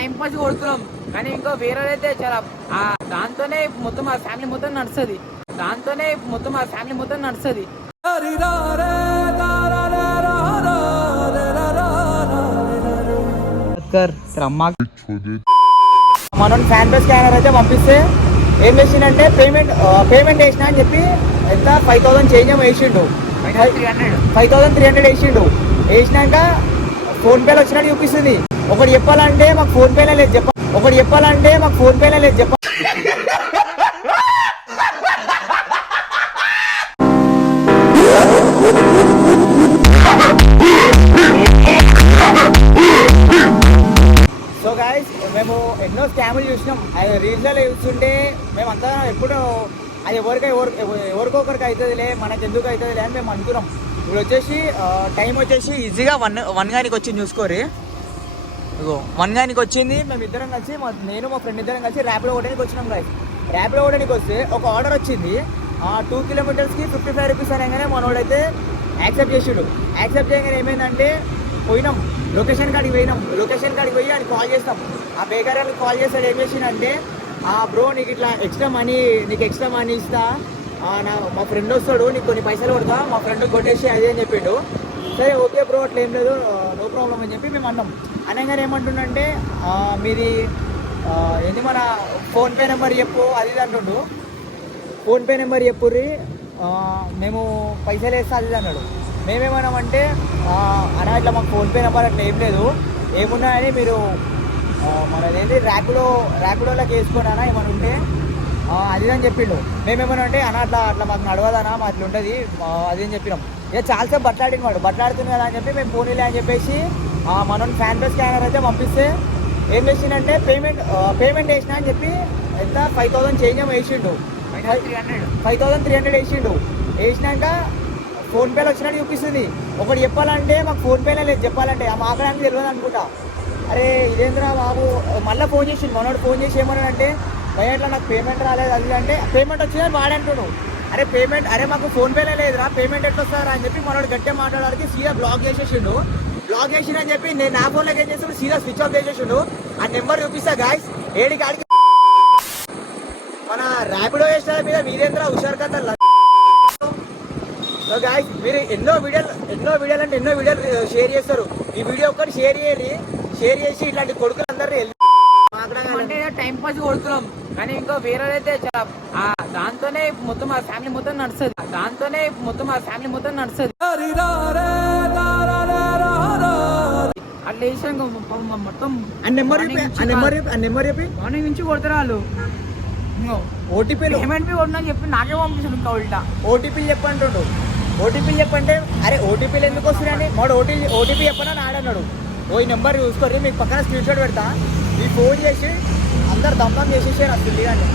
Time pass కొడుతున్నాం, కానీ ఇంకో వేరేదైతే చాలా దాంతోనే మొత్తం ఆ ఫ్యామిలీ మొత్తం నడుస్తుంది. మనం ఫ్యాన్ బేస్ స్కానర్ అయితే పంపిస్తే ఏం చేసిండంటే పేమెంట్ వేసినా అని చెప్పి ఎంత 5,000 చేంజ్ ఏమో వేసిండు. 5,300 వేసిండు. వేసినాక ఫోన్ పేలో వచ్చినట్టు చూపిస్తుంది. ఒకటి చెప్పాలంటే మాకు ఫోన్ పేనే లేదు చెప్ప సో గైస్, మేము ఎన్నో స్కాములు చూసినాం. అది రీల్స్లో చూస్తుంటే మేమంతా ఎప్పుడు అది ఎవరికొకరికి అవుతుందిలే, మనకు ఎందుకు అవుతుందిలే అని మేము అనుకున్నాం. ఇప్పుడు వచ్చేసి టైం వచ్చేసి ఈజీగా వన్ గానికి వచ్చింది. చూసుకోరి, 1 గానికి వచ్చింది. మేము ఇద్దరం కలిసి నేను మా ఫ్రెండ్ ఇద్దరం కలిసి ర్యాపిడో ఓడడానికి వచ్చినాం. గైస్, ర్యాపిడో ఓడడానికి వస్తే ఒక ఆర్డర్ వచ్చింది. 2 కిలోమీటర్స్కి 55 రూపీస్ అనగానే మనోడైతే యాక్సెప్ట్ చేసాడు. యాక్సెప్ట్ చేయగానే ఏమైందంటే పోయినాం, లొకేషన్ కాడికి పోయి అని కాల్ చేస్తాం. ఆ బేకర్కి కాల్ చేస్తాడు. ఏం చేసిందంటే, బ్రో నీకు ఎక్స్ట్రా మనీ ఇస్తా, మా ఫ్రెండ్ వస్తాడు, నీకు కొన్ని పైసలు కొడతా, మా ఫ్రెండ్ కొట్టేసి అదే అని చెప్పిండు. సరే ఓకే బ్రో, అట్లా ఏం లేదు, నో ప్రాబ్లం అని చెప్పి మేము అన్నాం. అనగానే ఏమంటుండంటే, మీది ఏంటి మన ఫోన్పే నెంబర్ చెప్పు అది ఇది అంటుండు. ఫోన్పే నెంబర్ చెప్పుర్రి, మేము పైసలు వేస్తా అది అన్నాడు. మేమేమన్నామంటే, అన్నా ఇట్లా మాకు ఫోన్పే నెంబర్ అట్లా ఏం లేదు, ఏమున్నాయని మీరు మనదేంటి ర్యాపిడోలోకి వేసుకోనా ఏమన్నా ఉంటే అది అని చెప్పిండు. మేమేమన్నా అంటే అన్న అట్లా మాకు నడవదనా, మా అట్లా ఉంటుంది అది అని చెప్పినాం. ఇక చాలాసేపు బట్లాడుతుంది కదా అని చెప్పి మేము పోనీలే అని చెప్పేసి మనం ఫ్యాన్ బేస్ స్కానర్ అయితే పంపిస్తే ఏం చేసిందంటే పేమెంట్ వేసినా అని చెప్పి ఎంత 5,000 చేంజ్ ఏమో వేసిండు. 5,300 వేసిండు. వేసినాక ఫోన్పేలో వచ్చినట్టు చూపిస్తుంది. ఒకటి చెప్పాలంటే మాకు ఫోన్పేనే లేదు చెప్పాలంటే, ఆ మాట్లాడానికి తెలియదు అనుకుంటా. అరే ఇదేంద్రా బాబు, మళ్ళీ ఫోన్ చేసిండు. మనోడు ఫోన్ చేసి ఏమన్నాడంటే, భయట్లా నాకు పేమెంట్ రాలేదు అది అంటే, పేమెంట్ వచ్చిందని వాడంటున్నాడు. అరే మాకు ఫోన్పేనే లేదురా, పేమెంట్ ఎట్లా వస్తారా అని చెప్పి మనోడు గట్టిగా మాట్లాడడానికి సీదా బ్లాక్ చేసేసిండు. బ్లాక్ చేసిండని చెప్పి నేను నా ఫోన్లోకి ఏం చేస్తాడు, సీదా స్విచ్ ఆఫ్ చేసేసిండు. ఆ నెంబర్ చూపిస్తా గాయస్, ఏడికి మన ర్యాపిడో వేసిన మీద మీరేంద్రా హుషారు కదా. సో గాయస్, మీరు ఎన్నో వీడియోలు షేర్ చేస్తారు. ఈ వీడియో ఒక్కటి షేర్ చేసి ఇట్లాంటి కొడుకులందరూ అంటే టైం పాస్ కొడుతున్నాం, కానీ ఇంకో వేరేదైతే చాలా దాంతోనే మొత్తం ఆ ఫ్యామిలీ మొత్తం నడుస్తుంది. అట్లా వేసాక మొత్తం మార్నింగ్ నుంచి కొడతారు వాళ్ళు. ఓటీపీ పేమెంట్ కొట్టినా చెప్పి నాకే పంపిస్తాడు. ఇంకా ఉల్టా ఓటీపీలు చెప్పంటే, అరే ఓటీపీలు ఎందుకు వస్తున్నాయని వాడు ఓటీపీ చెప్పనని ఆడన్నాడు. ఈ నెంబర్ చూసుకొని మీకు పక్కన స్క్రీన్ షాట్ పెడతా, ఈ ఫోన్ చేసి అందరు దమ్మం చేసేసి వస్తుంది కానీ